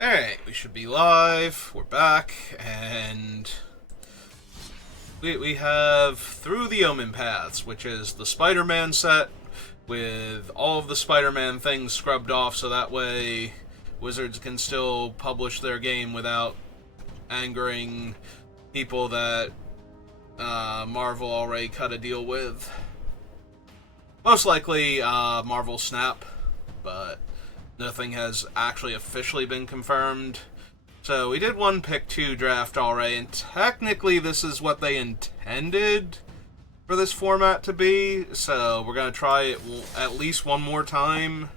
Alright, we should be live. We're back, and we have Through the Omenpaths, which is the Spider-Man set with all of the Spider-Man things scrubbed off so that way Wizards can still publish their game without angering people that Marvel already cut a deal with. Most likely Marvel Snap, but nothing has actually officially been confirmed. So we did one pick 2 draft already, and technically this is what they intended for this format to be, so we're going to try it at least one more time.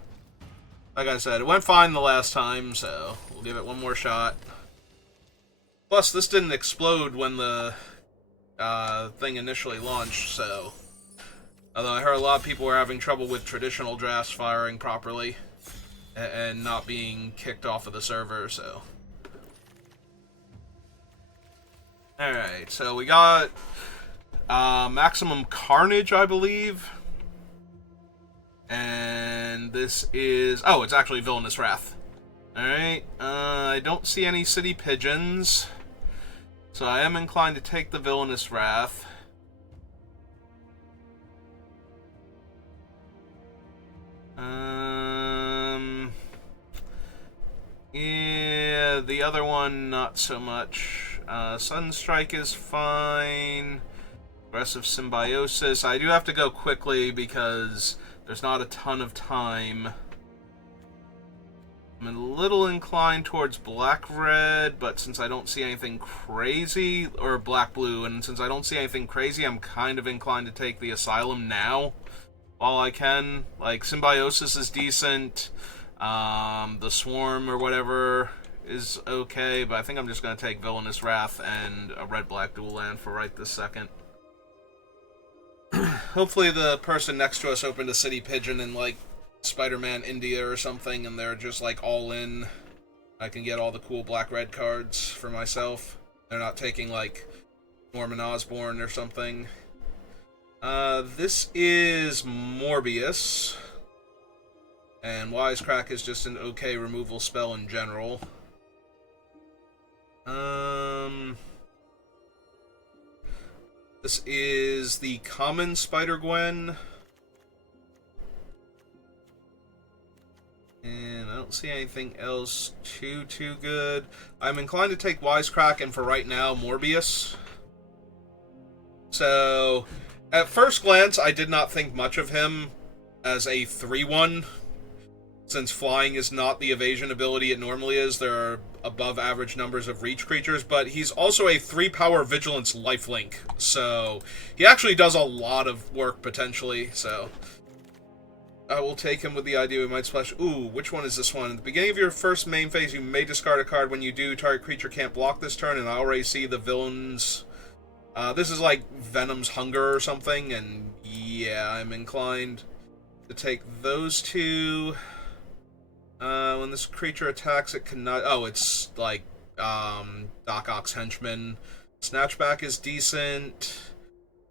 Like I said, it went fine the last time, so we'll give it one more shot. Plus, this didn't explode when the thing initially launched, so... Although I heard a lot of people were having trouble with traditional drafts firing properly and not being kicked off of the server, so... Alright, so we got Maximum Carnage, I believe. And this is... Oh, it's actually Villainous Wrath. Alright, I don't see any City Pigeons, so I am inclined to take the Villainous Wrath. Yeah, the other one, not so much. Sunstrike is fine. Aggressive Symbiosis. I do have to go quickly because there's not a ton of time. I'm a little inclined towards Black-Red, but since I don't see anything crazy, or Black-Blue, and since I don't see anything crazy, I'm kind of inclined to take the Asylum now, while I can. Like, Symbiosis is decent, the Swarm or whatever is okay, but I think I'm just going to take Villainous Wrath and a Red-Black dual land for right this second. Hopefully the person next to us opened a City Pigeon in, like, Spider-Man India or something, and they're just, like, all in. I can get all the cool Black-Red cards for myself. They're not taking, like, Norman Osborn or something. This is Morbius. And Wisecrack is just an okay removal spell in general. This is the common Spider-Gwen. And I don't see anything else too good. I'm inclined to take Wisecrack, and for right now, Morbius. So, at first glance, I did not think much of him as a 3-1. Since flying is not the evasion ability it normally is, there are above average numbers of reach creatures, but he's also a 3-power vigilance lifelink, so he actually does a lot of work potentially, so I will take him with the idea we might splash. Ooh, which one is this one? At the beginning of your first main phase, you may discard a card. When you do, target creature can't block this turn, and I already see the villains. This is like Venom's Hunger or something, and yeah, I'm inclined to take those two. When this creature attacks, it cannot... Oh, it's like Doc Ock's Henchman. Snatchback is decent.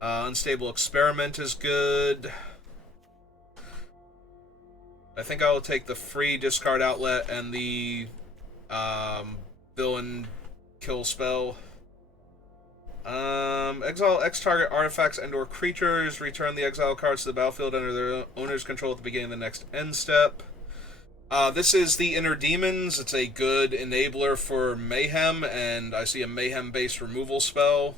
Unstable Experiment is good. I think I will take the free discard outlet and the villain kill spell. Exile X target artifacts and/or creatures. Return the exile cards to the battlefield under their owner's control at the beginning of the next end step. This is the Inner Demons. It's a good enabler for Mayhem, and I see a Mayhem-based removal spell.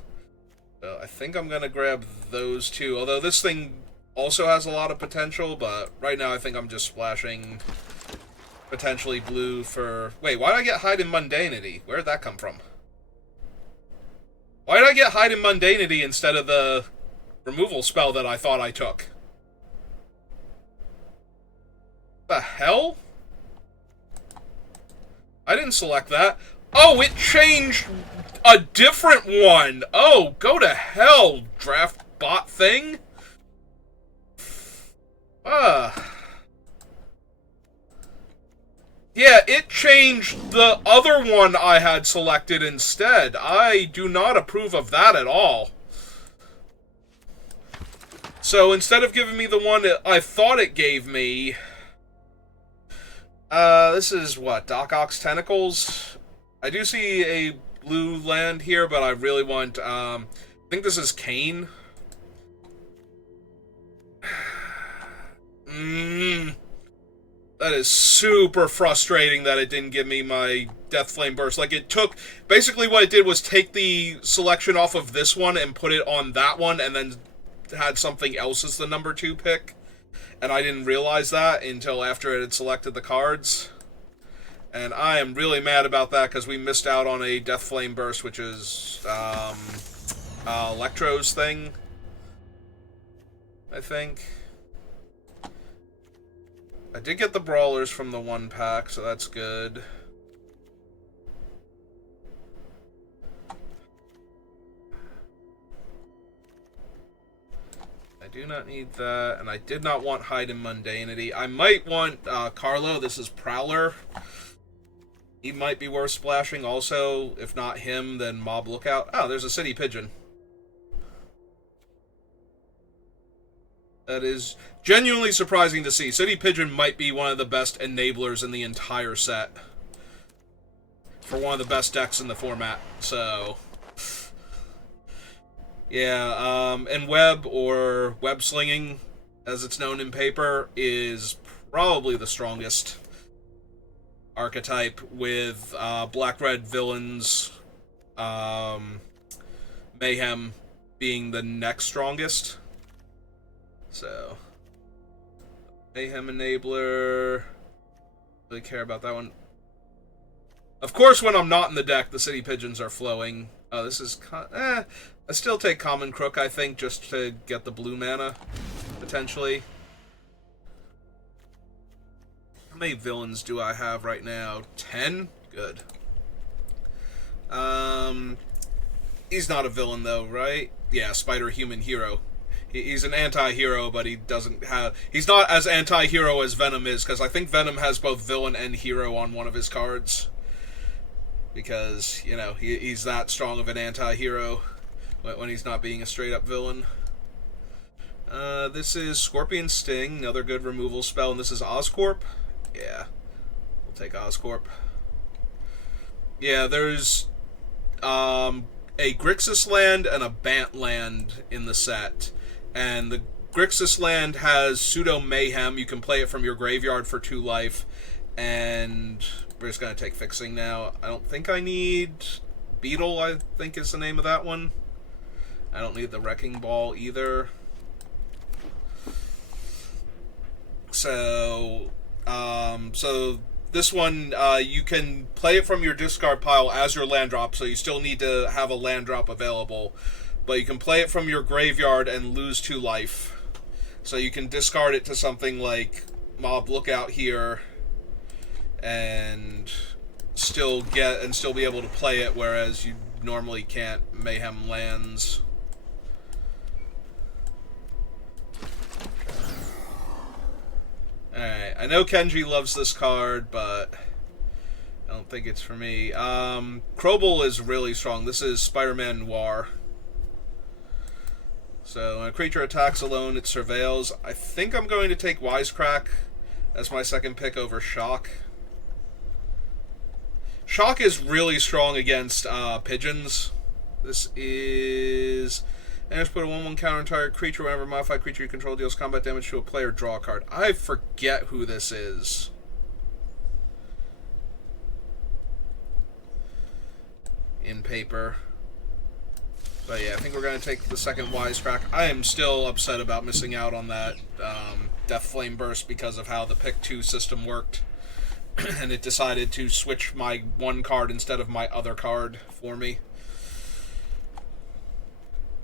So I think I'm going to grab those two, although this thing also has a lot of potential, but right now I think I'm just splashing potentially blue for... Wait, why did I get Hide in Mundanity? Where did that come from? Why did I get Hide in Mundanity instead of the removal spell that I thought I took? The hell? I didn't select that. Oh, it changed a different one. Oh, go to hell, draft bot thing. Yeah, it changed the other one I had selected instead. I do not approve of that at all. So instead of giving me the one that I thought it gave me, This is what? Doc Ock's Tentacles? I do see a blue land here, but I really want, I think this is Kane. That is super frustrating that it didn't give me my Death Flame Burst. Like, it took... Basically what it did was take the selection off of this one and put it on that one, and then had something else as the number 2 pick. And I didn't realize that until after it had selected the cards. And I am really mad about that, because we missed out on a Death Flame Burst, which is, Electro's thing, I think. I did get the Brawlers from the 1 pack, so that's good. I do not need that, and I did not want Hide in Mundanity. I might want Carlo. This is Prowler. He might be worth splashing also. If not him, then Mob Lookout. Oh, there's a City Pigeon. That is genuinely surprising to see. City Pigeon might be one of the best enablers in the entire set. For one of the best decks in the format. So, yeah, and Web, or Web Slinging, as it's known in paper, is probably the strongest archetype, with black-red villains, Mayhem being the next strongest. So, Mayhem Enabler, really care about that one. Of course, when I'm not in the deck, the City Pigeons are flowing. Oh, this is, I still take Common Crook, I think, just to get the blue mana, potentially. How many villains do I have right now? 10? Good. He's not a villain, though, right? Yeah, Spider-Human Hero. He's an anti-hero, but he doesn't have... He's not as anti-hero as Venom is, because I think Venom has both villain and hero on one of his cards. Because, you know, he's that strong of an anti-hero when he's not being a straight-up villain. This is Scorpion Sting, another good removal spell, and this is Oscorp. Yeah, we'll take Oscorp. Yeah, there's a Grixis land and a Bant land in the set. And the Grixis land has Pseudo Mayhem. You can play it from your graveyard for 2 life. And we're just going to take Fixing now. I don't think I need Beetle, I think is the name of that one. I don't need the Wrecking Ball either. So this one, you can play it from your discard pile as your land drop, so you still need to have a land drop available. But you can play it from your graveyard and lose 2 life. So you can discard it to something like Mob Lookout here, and still be able to play it, whereas you normally can't Mayhem lands. Alright, I know Kenji loves this card, but I don't think it's for me. Krobel is really strong. This is Spider-Man Noir. So when a creature attacks alone, it surveils. I think I'm going to take Wisecrack as my second pick over Shock. Shock is really strong against pigeons. This is... And just put a 1/1 counter on target creature whenever a modified creature you control deals combat damage to a player, draw a card. I forget who this is. In paper. But yeah, I think we're going to take the second Wisecrack. I am still upset about missing out on that Death Flame Burst because of how the pick 2 system worked. And it decided to switch my 1 card instead of my other card for me.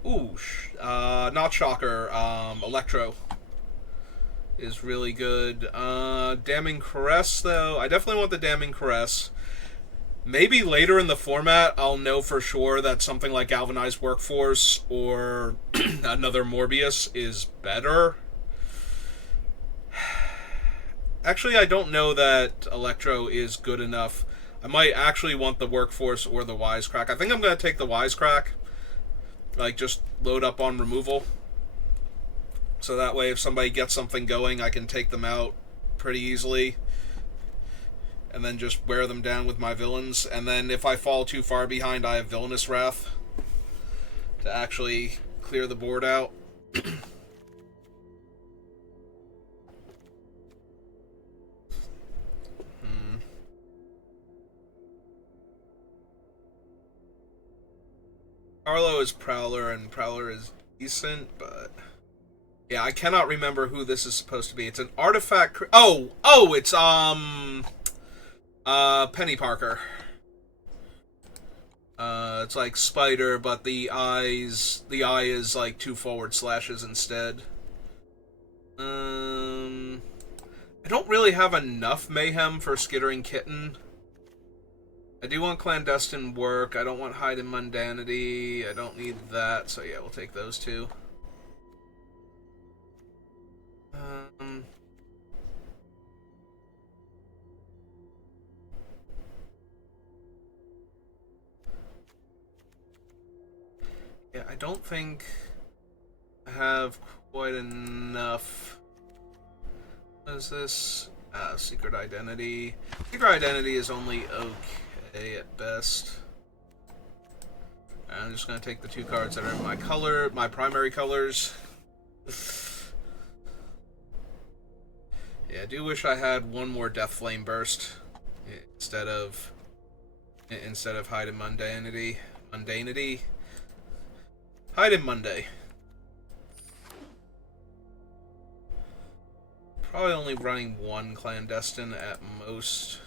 Ooh, not Shocker. Electro is really good. Damning Caress, though. I definitely want the Damning Caress. Maybe later in the format, I'll know for sure that something like Galvanized Workforce or another Morbius is better. Actually, I don't know that Electro is good enough. I might actually want the Workforce or the Wisecrack. I think I'm going to take the Wisecrack. Like, just load up on removal. So that way, if somebody gets something going, I can take them out pretty easily. and then just wear them down with my villains. And then if I fall too far behind, I have Villainous Wrath to actually clear the board out. Arlo is Prowler, and Prowler is decent, but yeah, I cannot remember who this is supposed to be. It's an artifact. It's Penny Parker. It's like Spider, but the eye is like 2 forward slashes instead. I don't really have enough mayhem for Skittering Kitten. I do want Clandestine Work. I don't want Hide in Mundanity. I don't need that, so yeah, we'll take those two. Yeah, I don't think I have quite enough. What is this? Secret Identity. Secret Identity is only okay at best. I'm just going to take the 2 cards that are in my primary colors. Yeah, I do wish I had one more Death Flame Burst instead of Hide in Mundanity. Hide in Monday. Probably only running 1 Clandestine at most.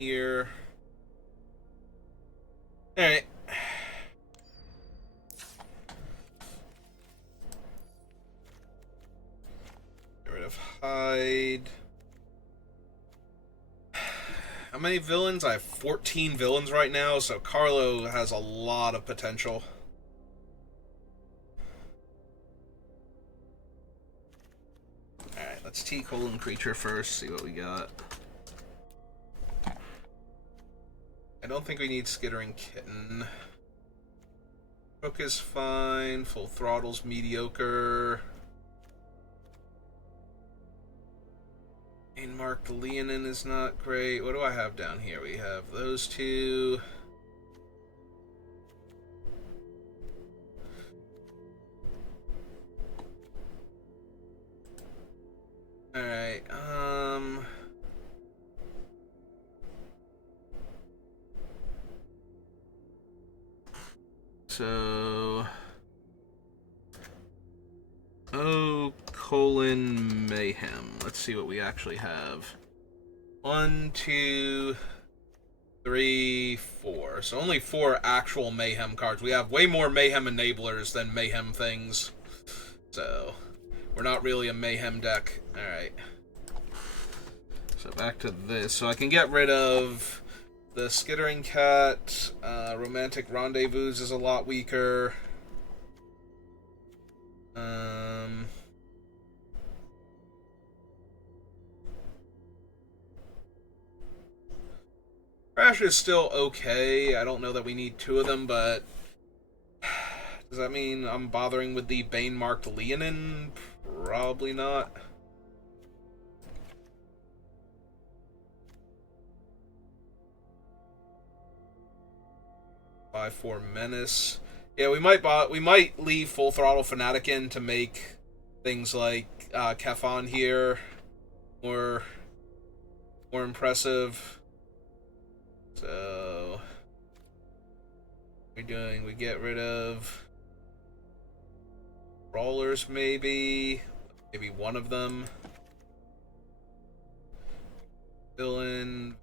Here. Alright. Get rid of Hide. How many villains? I have 14 villains right now, so Carlo has a lot of potential. Alright, let's T-colon creature first, see what we got. I don't think we need Skittering Kitten. Hook is fine, Full Throttle's mediocre. Marked Leonin is not great. What do I have down here? We have those 2. Alright, so... Mayhem. Let's see what we actually have. 1, 2, 3, 4. So only 4 actual Mayhem cards. We have way more Mayhem enablers than Mayhem things. So, we're not really a Mayhem deck. Alright. So back to this. So I can get rid of the Skittering Cat. Romantic Rendezvous is a lot weaker. Crash is still okay. I don't know that we need 2 of them, but does that mean I'm bothering with the Bane marked Leonin? Probably not. Buy 4 Menace. Yeah, we might leave Full Throttle Fanatic in to make things like Kefon here more impressive. So, what are we doing? We get rid of Brawlers, maybe one of them. Villain.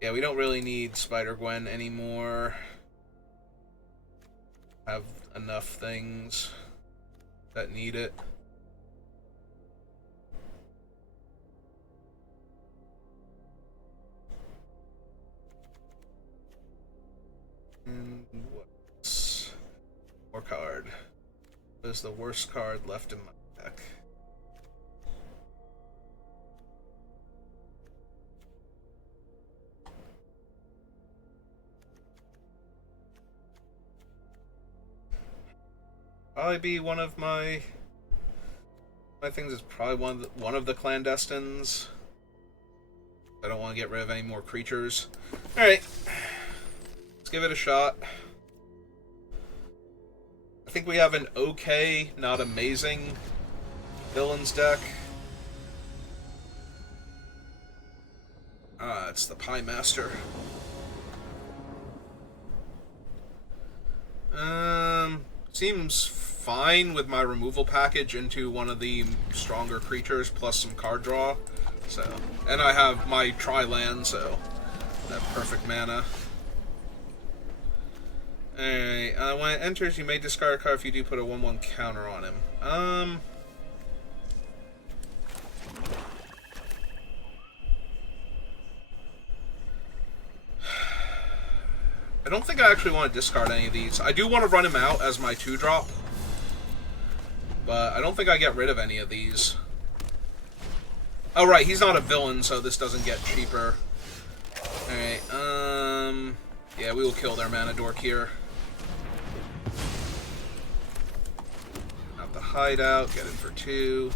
Yeah, we don't really need Spider-Gwen anymore. Have enough things that need it. And what's more card? What is the worst card left in my deck? Probably be one of my My things is probably one of the clandestines. I don't want to get rid of any more creatures. Alright. Let's give it a shot. I think we have an okay, not amazing, villains deck. It's the Pie Master. Seems fine with my removal package into one of the stronger creatures plus some card draw. So, and I have my tri-land, so that perfect mana. Alright, when it enters, you may discard a card. If you do, put a 1/1 counter on him. I don't think I actually want to discard any of these. I do want to run him out as my 2-drop, but I don't think I get rid of any of these. Oh, right, he's not a villain, so this doesn't get cheaper. Alright, yeah, we will kill their mana dork here. Out the hideout, get in for 2.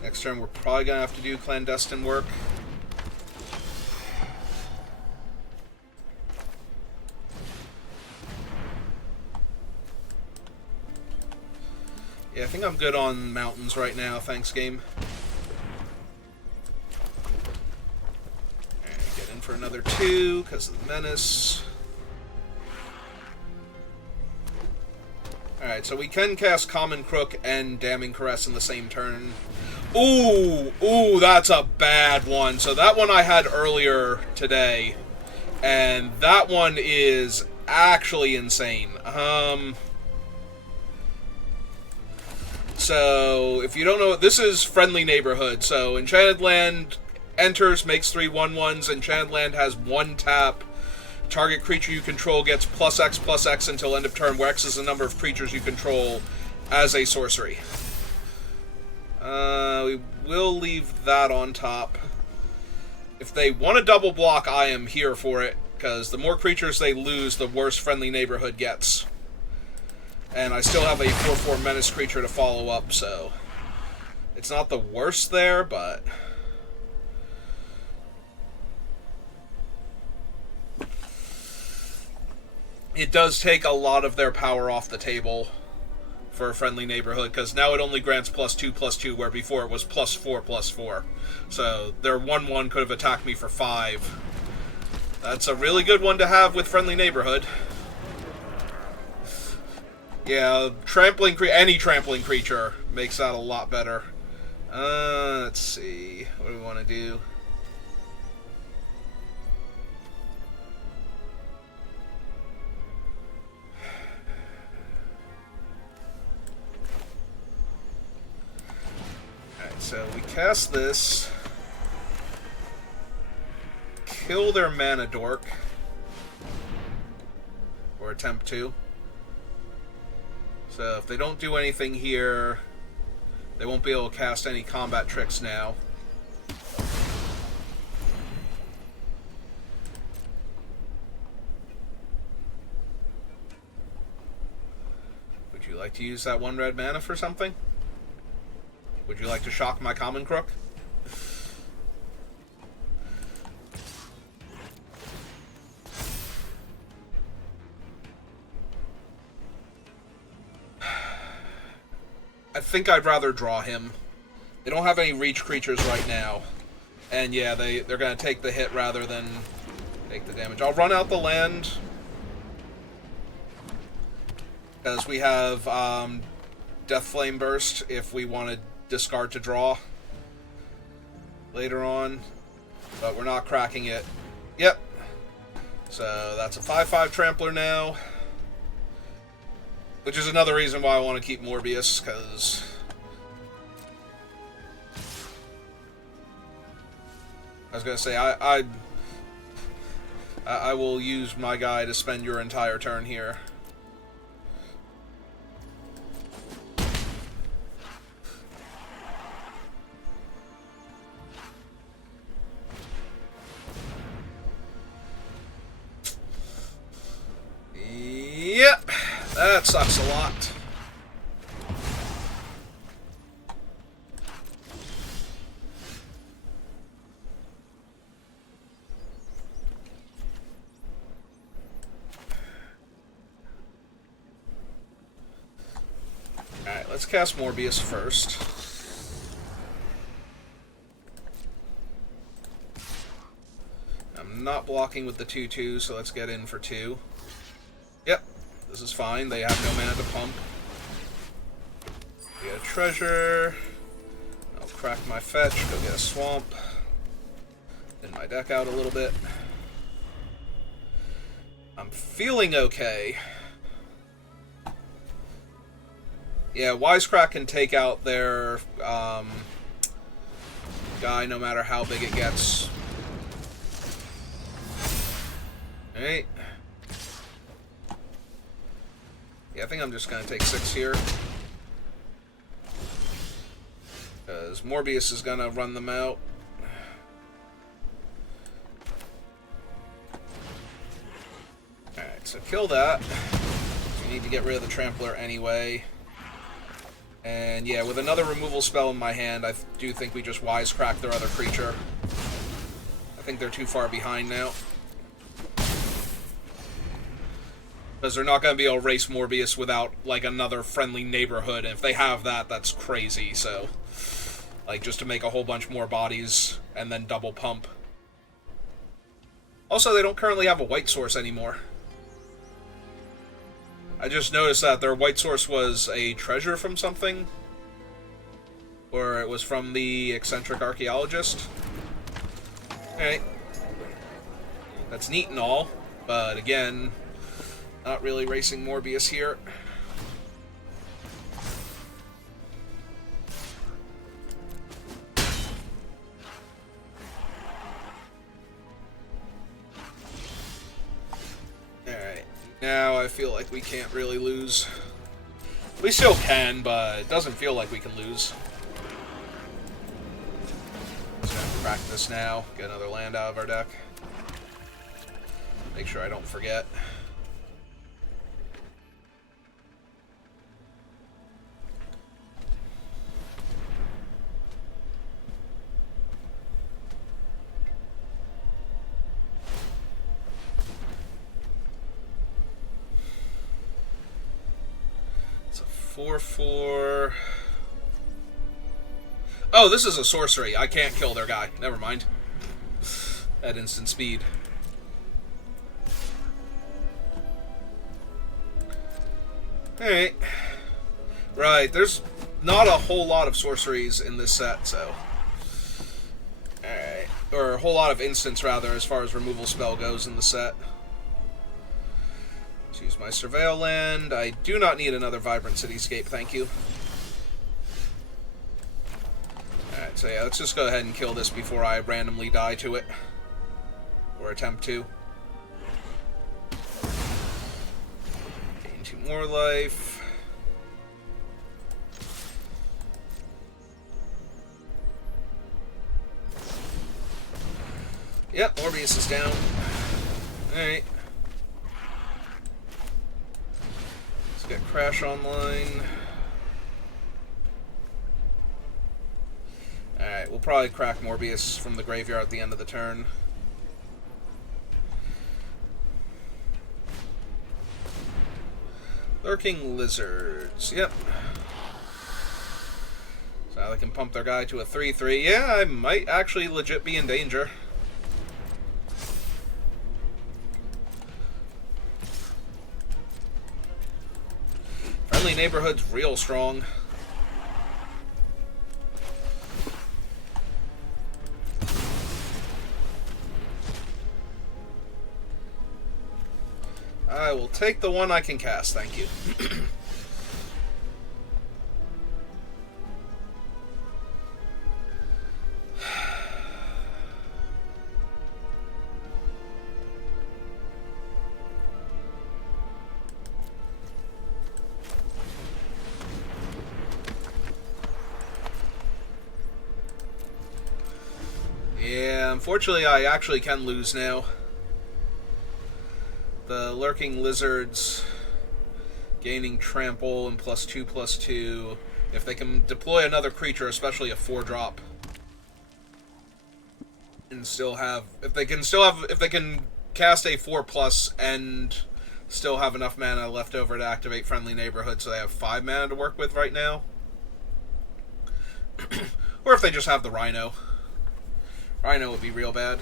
Next turn, we're probably going to have to do clandestine work. Yeah, I think I'm good on mountains right now, thanks game. Alright, get in for another 2, because of the menace. Alright, so we can cast Common Crook and Damning Caress in the same turn. Ooh, that's a bad one. So that one I had earlier today, and that one is actually insane. So, if you don't know, this is Friendly Neighborhood. So, Enchanted Land enters, makes 3 1/1s. Enchanted Land has 1 tap. Target creature you control gets +X/+X until end of turn, where X is the number of creatures you control as a sorcery. We will leave that on top. If they want to double block, I am here for it, because the more creatures they lose, the worse Friendly Neighborhood gets. And I still have a 4/4 menace creature to follow up, so it's not the worst there, but it does take a lot of their power off the table for a Friendly Neighborhood, because now it only grants +2/+2, where before it was +4/+4. So their 1/1 could have attacked me for 5. That's a really good one to have with Friendly Neighborhood. Yeah, any trampling creature makes that a lot better. Let's see. What do we want to do? Alright, so we cast this. Kill their mana dork. Or attempt to. So if they don't do anything here, they won't be able to cast any combat tricks now. Would you like to use that 1 red mana for something? Would you like to shock my Common Crook? I think I'd rather draw him. They don't have any reach creatures right now. And yeah, they're going to take the hit rather than take the damage. I'll run out the land, because we have Death Flame Burst if we want to discard to draw later on. But we're not cracking it. Yep. So that's a 5/5 Trampler now. Which is another reason why I want to keep Morbius, because I was going to say, I will use my guy to spend your entire turn here. Yep, that's sucks a lot. Alright, let's cast Morbius first. I'm not blocking with the 2/2, so let's get in for 2. Yep, this is fine. They have no mana to pump. Get a treasure. I'll crack my fetch, go get a swamp. Thin my deck out a little bit. I'm feeling okay. Yeah, Wisecrack can take out their guy no matter how big it gets. Alright. Yeah, I think I'm just going to take 6 here. Because Morbius is going to run them out. Alright, so kill that. We need to get rid of the Trampler anyway. And yeah, with another removal spell in my hand, I do think we just Wisecrack their other creature. I think they're too far behind now. Because they're not going to be able to race Morbius without, like, another friendly neighborhood. And if they have that, that's crazy, so... Like, just to make a whole bunch more bodies, and then double pump. Also, they don't currently have a white source anymore. I just noticed that their white source was a treasure from something. Or it was from the eccentric archaeologist. Alright. That's neat and all, but again... Not really racing Morbius here. Alright, now I feel like we can't really lose. We still can, but it doesn't feel like we can lose. Just gonna crack this now, get another land out of our deck. Make sure I don't forget. It's a 4/4. Oh, this is a sorcery. I can't kill their guy. Never mind. At instant speed. Alright. Right, there's not a whole lot of sorceries in this set, so... Alright. Or a whole lot of instants, rather, as far as removal spell goes in the set. Let's use my Surveil land. I do not need another Vibrant Cityscape, thank you. Alright, so yeah, let's just go ahead and kill this before I randomly die to it. Or attempt to. Gain 2 more life. Yep, Morbius is down. Alright. Let's get Crash online. Alright, we'll probably crack Morbius from the graveyard at the end of the turn. Lurking Lizards, yep. So now they can pump their guy to a 3/3. Yeah, I might actually legit be in danger. Friendly Neighborhood's real strong. I will take the one I can cast, thank you. Yeah, unfortunately I actually can lose now. The Lurking Lizards Gaining trample and +2/+2. If they can deploy another creature, especially a 4-drop, and still have, if they can cast a 4+ and still have enough mana left over to activate Friendly Neighborhood, so they have 5 mana to work with right now. Or if they just have the Rhino. Rhino would be real bad.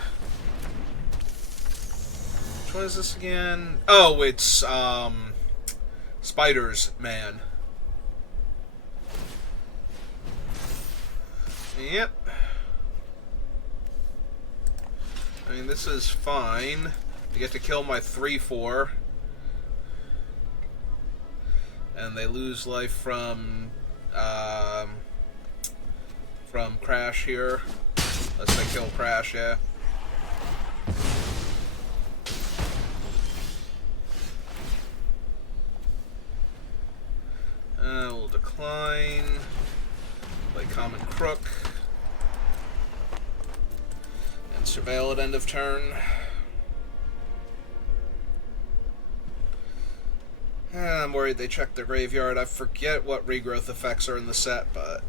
Which one is this again? Oh, it's Spider's Man. Yep. I mean, this is fine. I get to kill my 3/4. And they lose life from Crash here. Unless they kill Crash, yeah. We'll decline. Play Common Crook. And Surveil at end of turn. I'm worried they checked their graveyard. I forget what regrowth effects are in the set, but...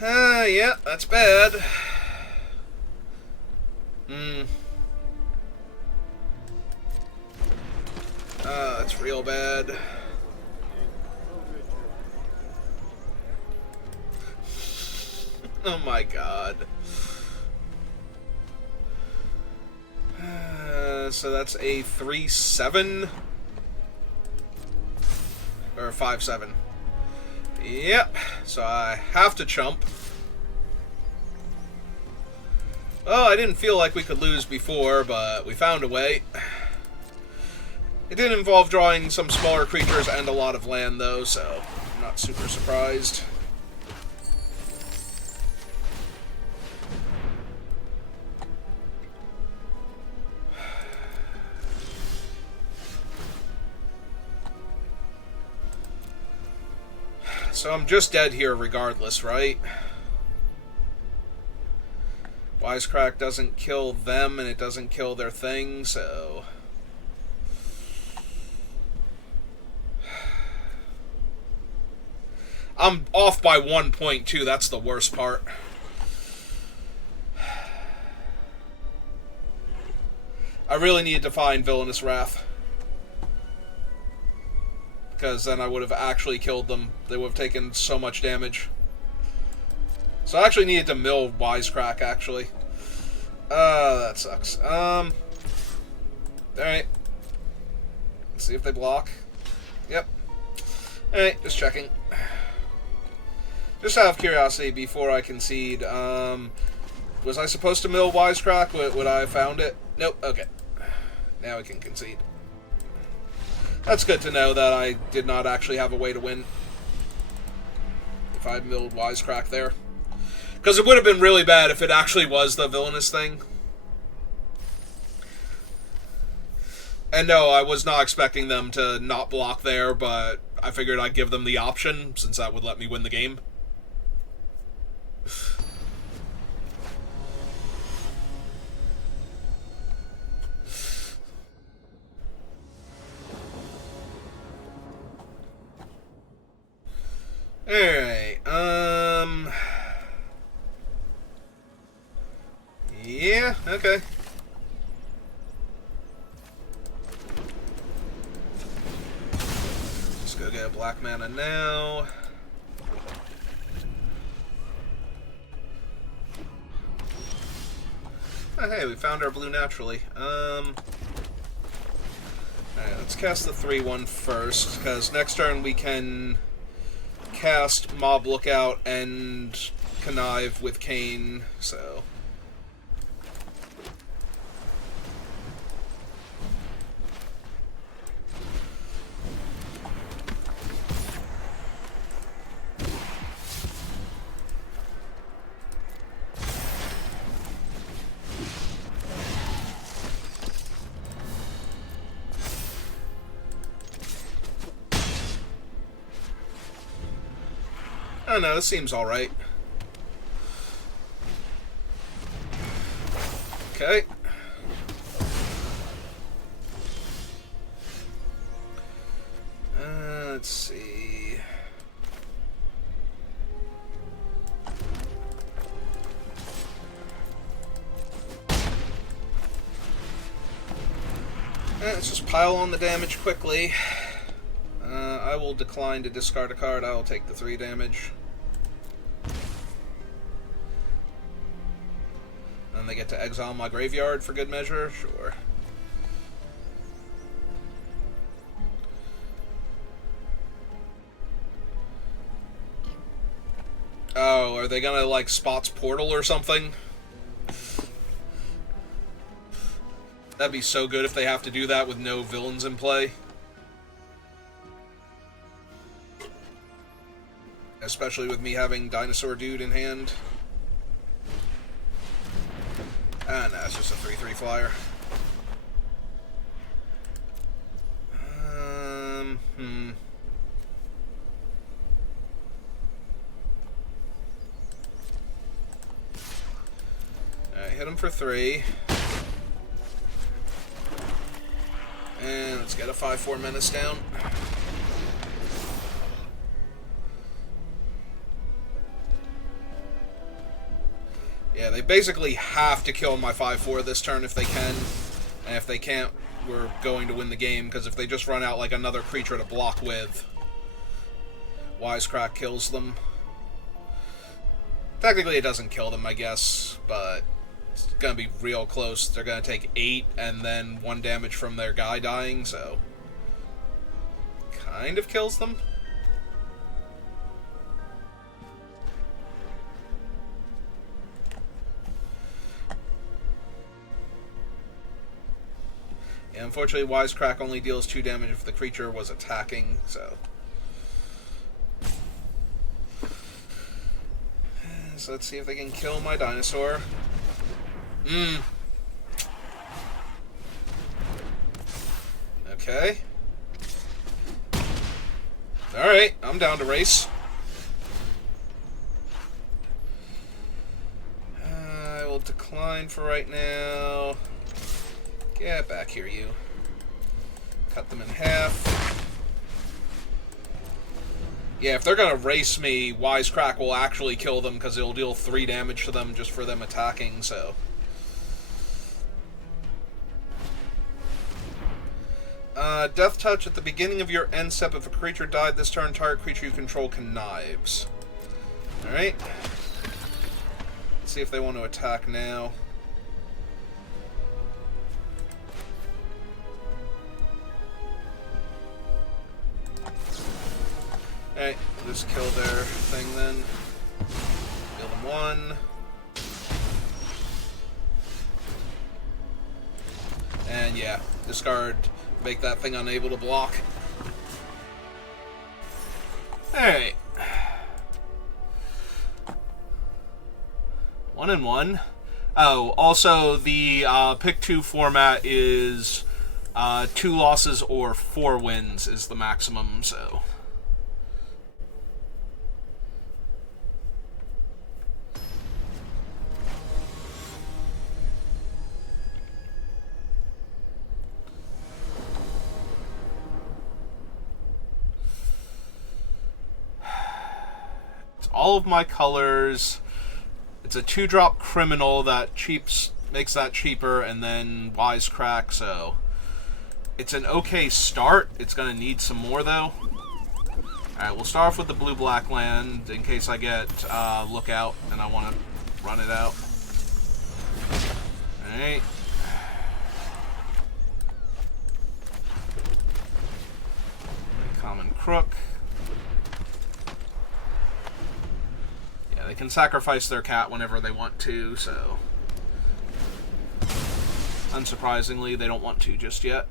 yeah, that's bad. That's real bad. Oh my god. So that's a 3/7? Or a 5/7. Yep, so I have to chump. Well, I didn't feel like we could lose before, but we found a way. It did involve drawing some smaller creatures and a lot of land, though, so I'm not super surprised. So I'm just dead here regardless, right? Wisecrack doesn't kill them, and it doesn't kill their thing, so... I'm off by 1 point, too. That's the worst part. I really needed to find Villainous Wrath. Because then I would have actually killed them. They would have taken so much damage. So I actually needed to mill Wisecrack, actually. That sucks. Alright. Let's see if they block. Yep. Alright, just checking. Just out of curiosity, before I concede, was I supposed to mill Wisecrack? Would I have found it? Nope, okay. Now we can concede. That's good to know that I did not actually have a way to win. If I'd milled Wisecrack there. Because it would have been really bad if it actually was the villainous thing. And no, I was not expecting them to not block there, but I figured I'd give them the option, since that would let me win the game. Alright, yeah, okay. Let's go get a black mana now. Oh, hey, we found our blue naturally. Alright, let's cast the 3/1 first, because next turn we can cast Mob Lookout and connive with Kane, so... I don't know, this seems alright. Okay. Let's see. Let's just pile on the damage quickly. I will decline to discard a card. I will take the 3 damage. And they get to exile my graveyard for good measure? Sure. Oh, are they gonna, like, Spot's Portal or something? That'd be so good if they have to do that with no villains in play. Especially with me having Dinosaur Dude in hand. Ah, no, it's just a 3/3 flyer. Alright, hit him for 3. And let's get a 5/4 menace down. Yeah, they basically have to kill my 5/4 this turn if they can. And if they can't, we're going to win the game, because if they just run out like another creature to block with, Wisecrack kills them. Technically it doesn't kill them, I guess, but it's gonna be real close. They're gonna take 8 and then 1 damage from their guy dying, so kind of kills them. Yeah, unfortunately, Wisecrack only deals 2 damage if the creature was attacking, so. So let's see if they can kill my dinosaur. Okay. Alright, I'm down to race. I will decline for right now. Get back here, you. Cut them in half. Yeah, if they're gonna race me, Wisecrack will actually kill them because it'll deal 3 damage to them just for them attacking, so. Death Touch. At the beginning of your end step, if a creature died this turn, target creature you control connives. Alright. Let's see if they want to attack now. Alright, we'll just kill their thing then. Deal them 1. And yeah, discard, make that thing unable to block. Alright. 1-1. Oh, also the pick 2 format is 2 losses or 4 wins is the maximum, so. All of my colors. It's a 2-drop criminal that makes that cheaper, and then Wisecrack, so it's an okay start. It's going to need some more, though. Alright, we'll start off with the blue-black land in case I get Lookout and I want to run it out. Alright. Common Crook. They can sacrifice their cat whenever they want to, so unsurprisingly, they don't want to just yet.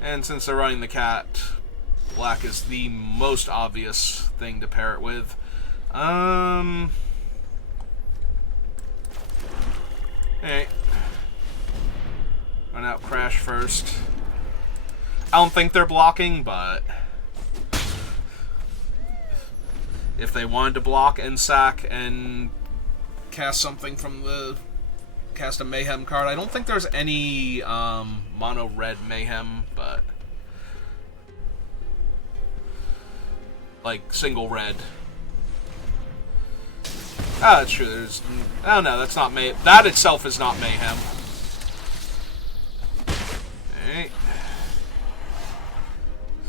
And since they're running the cat, black is the most obvious thing to pair it with. Hey. Run out Crash first. I don't think they're blocking, but if they wanted to block and sack and cast something from the... cast a Mayhem card. I don't think there's any mono red Mayhem, but... like, single red. Ah, that's true. There's... oh, no, that's not Mayhem. That itself is not Mayhem. Okay.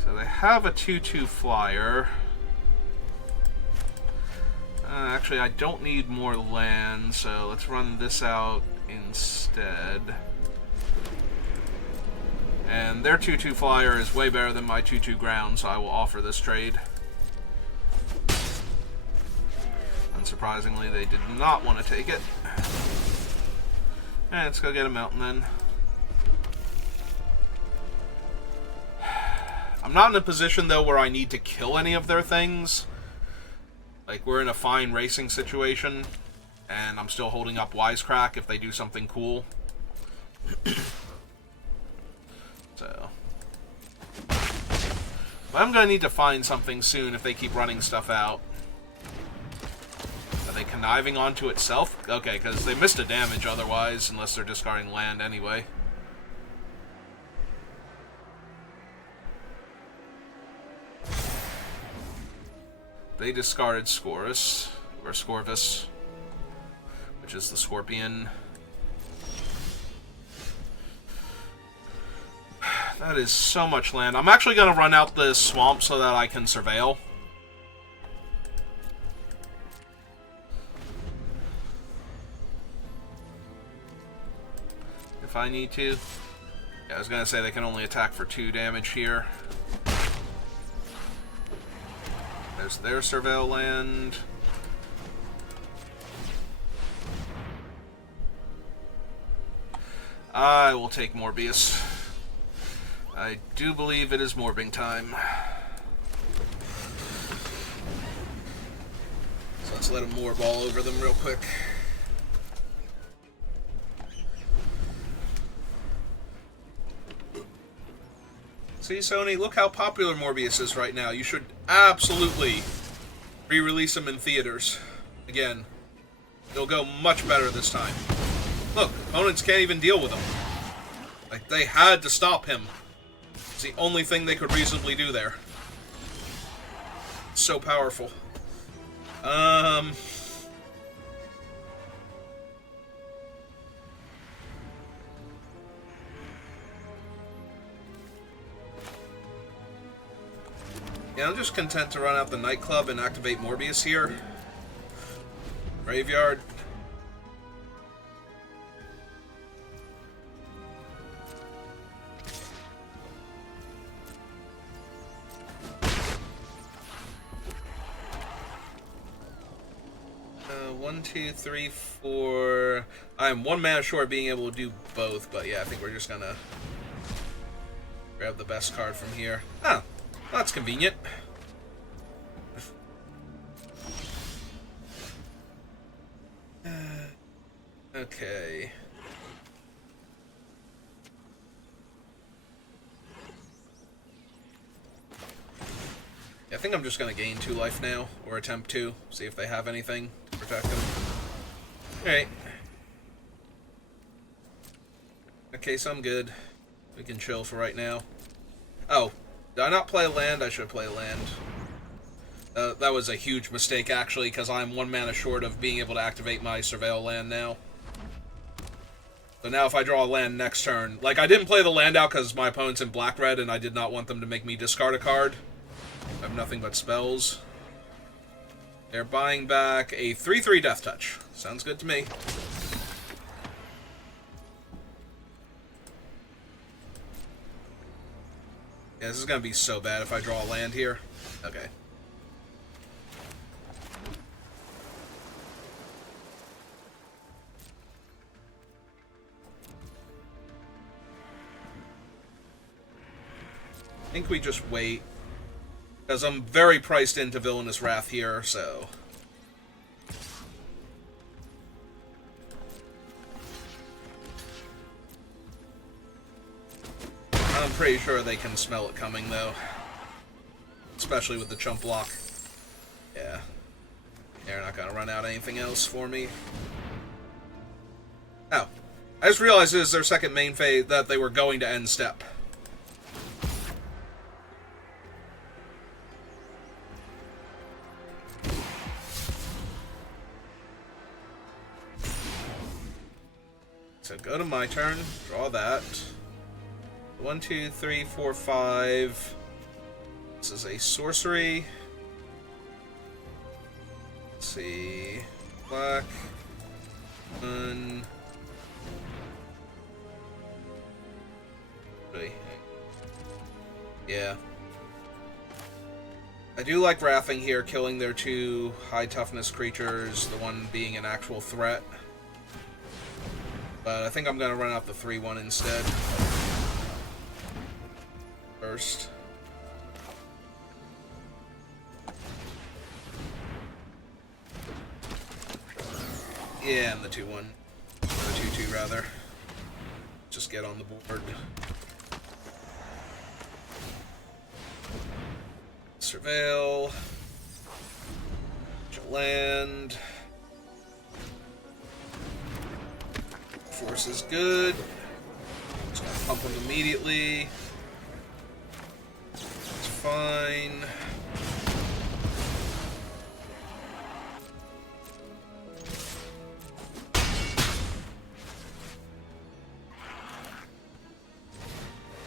So they have a 2/2 flyer. Actually, I don't need more land, so let's run this out instead. And their 2/2 flyer is way better than my 2/2 ground, so I will offer this trade. Unsurprisingly, they did not want to take it. And let's go get a mountain then. I'm not in a position, though, where I need to kill any of their things. Like, we're in a fine racing situation, and I'm still holding up Wisecrack if they do something cool. So. But I'm going to need to find something soon if they keep running stuff out. Are they conniving onto itself? Okay, because they missed a damage otherwise, unless they're discarding land anyway. They discarded Scorus, or Scorvus, which is the Scorpion. That is so much land. I'm actually going to run out this swamp so that I can surveil. If I need to. Yeah, I was going to say they can only attack for 2 damage here. There's their surveil land. I will take Morbius. I do believe it is morbing time. So let's let him morb all over them real quick. See, Sony, look how popular Morbius is right now. You should absolutely re-release him in theaters. Again, it'll go much better this time. Look, opponents can't even deal with him. Like, they had to stop him. It's the only thing they could reasonably do there. It's so powerful. Yeah, I'm just content to run out the nightclub and activate Morbius here. Graveyard. One, two, three, four. I'm 1 mana short of being able to do both, but yeah, I think we're just gonna grab the best card from here. Oh. Well, that's convenient. Okay. Yeah, I think I'm just going to gain 2 life now, or attempt to, see if they have anything to protect them. Alright. Okay, so I'm good. We can chill for right now. Oh. Did I not play a land? I should play a land. That was a huge mistake, actually, because I'm 1 mana short of being able to activate my Surveil land now. So now if I draw a land next turn... like, I didn't play the land out because my opponent's in black-red, and I did not want them to make me discard a card. I have nothing but spells. They're buying back a 3/3 Death Touch. Sounds good to me. Yeah, this is going to be so bad if I draw a land here. Okay. I think we just wait. Because I'm very priced into Villainous Wrath here, so... I'm pretty sure they can smell it coming, though. Especially with the chump block. Yeah. not gonna run out anything else for me. Oh. I just realized this is their second main phase that they were going to end step. So go to my turn, draw that. 1, 2, 3, 4, 5. This is a sorcery. Let's see. Black. 1. Really? Yeah. I do like wrathing here, killing their 2 high toughness creatures, the one being an actual threat. But I think I'm going to run out the 3-1 instead. First. Yeah, and the 2-1. Or the 2-2, rather. Just get on the board. Surveil. Land. Force is good. Just gonna pump them immediately. It's fine.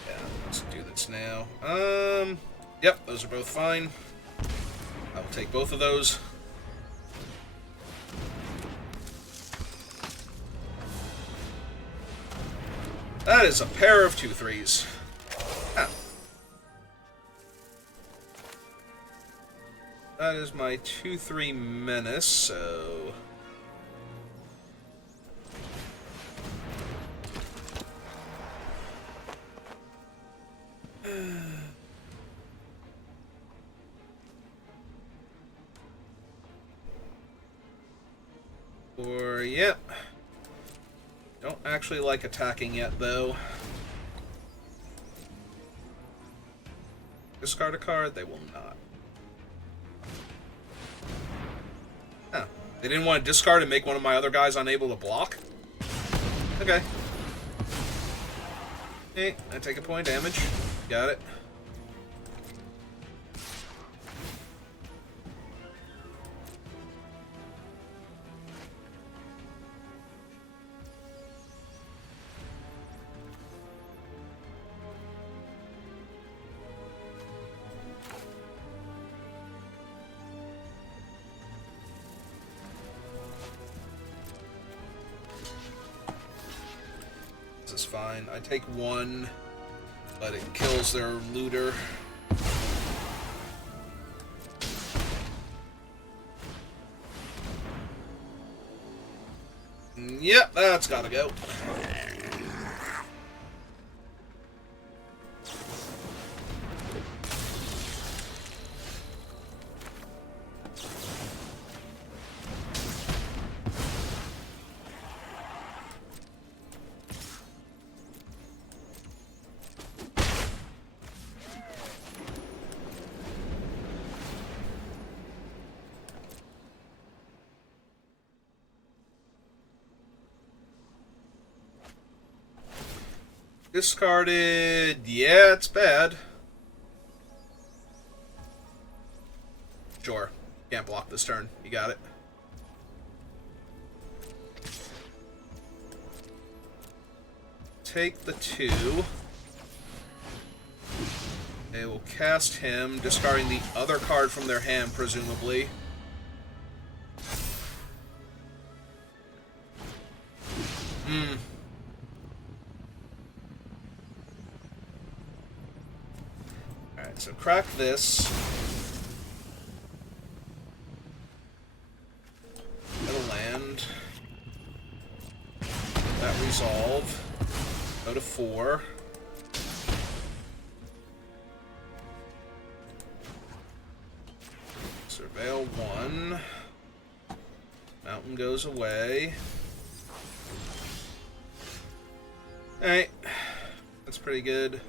Yeah, let's do this now. Yep, those are both fine. I will take both of those. That is a pair of 2-3s. Ah. That is my 2-3 menace, so... Or, yep. Don't actually like attacking yet, though. Discard a card? They will not. Huh. They didn't want to discard and make one of my other guys unable to block? Okay. Hey, I take a point of damage. Got it. Is fine. I take 1, but it kills their looter. Yep, that's gotta go. Discarded. Yeah, it's bad. Sure. Can't block this turn. You got it. Take the 2. They will cast him, discarding the other card from their hand, presumably. Alright, so crack this. That'll land. That resolve. Go to 4. Surveil 1. Mountain goes away. Alright. That's pretty good.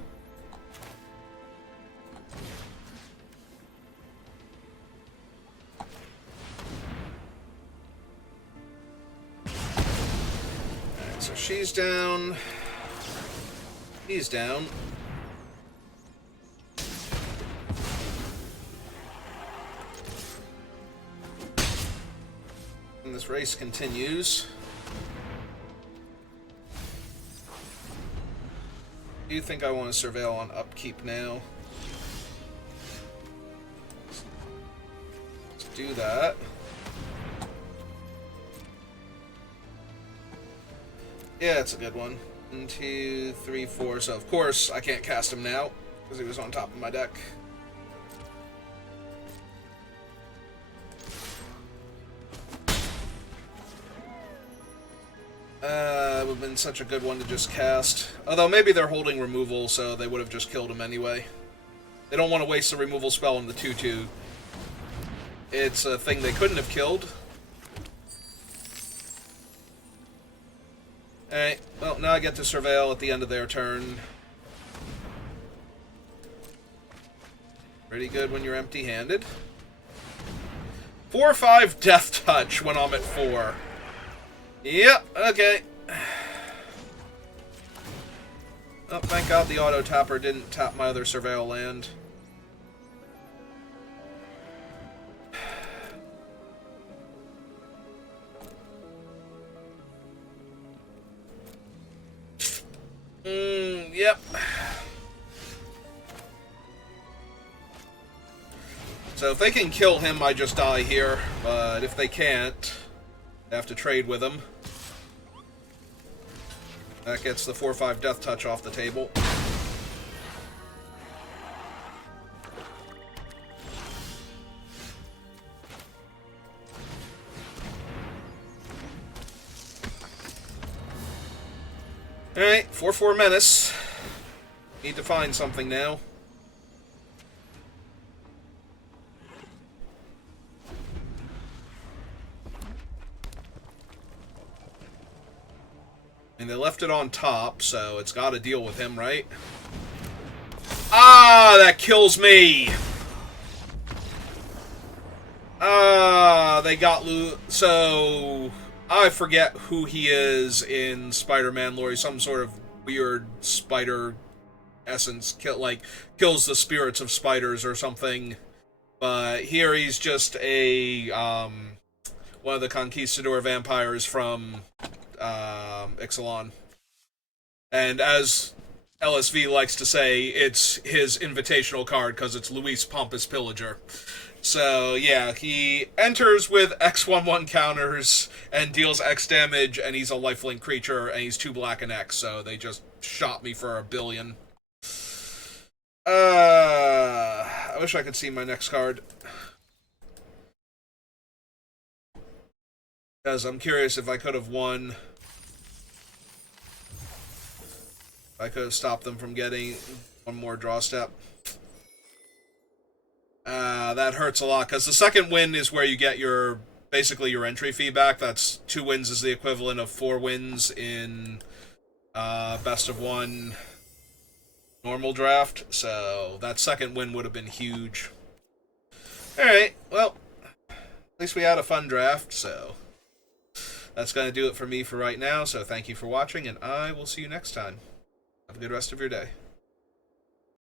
So she's down. He's down. And this race continues. Do you think I want to surveil on upkeep now? Let's do that. Yeah, it's a good one. 1, 2, 3, 4. So, of course, I can't cast him now because he was on top of my deck. It would have been such a good one to just cast. Although maybe they're holding removal, so they would have just killed him anyway. They don't want to waste the removal spell on the 2/2. It's a thing they couldn't have killed. Alright, well, now I get to surveil at the end of their turn. Pretty good when you're empty-handed. 4 or 5 Death Touch when I'm at 4. Yep, okay. Oh, thank God the auto-tapper didn't tap my other surveil land. Yep. So if they can kill him, I just die here. But if they can't, I have to trade with him. That gets the 4 or 5 Death Touch off the table. Alright, 4/4 Menace. Need to find something now. And they left it on top, so it's got to deal with him, right? Ah, that kills me! Ah, they got so I forget who he is in Spider-Man lore. He's some sort of weird spider essence, kills the spirits of spiders or something. But here he's just a one of the conquistador vampires from Ixalan. And as LSV likes to say, it's his invitational card because it's Luis Pompous Pillager. So, yeah, he enters with X/1/1 counters and deals X damage, and he's a lifelink creature, and he's 2 black and X, so they just shot me for 1 billion. I wish I could see my next card. Because I'm curious if I could have won. I could have stopped them from getting one more draw step. That hurts a lot, because the second win is where you get basically your entry fee back. That's 2 wins is the equivalent of 4 wins in best of 1 normal draft, so that second win would have been huge. Alright, well, at least we had a fun draft, so that's going to do it for me for right now, so thank you for watching, and I will see you next time. Have a good rest of your day.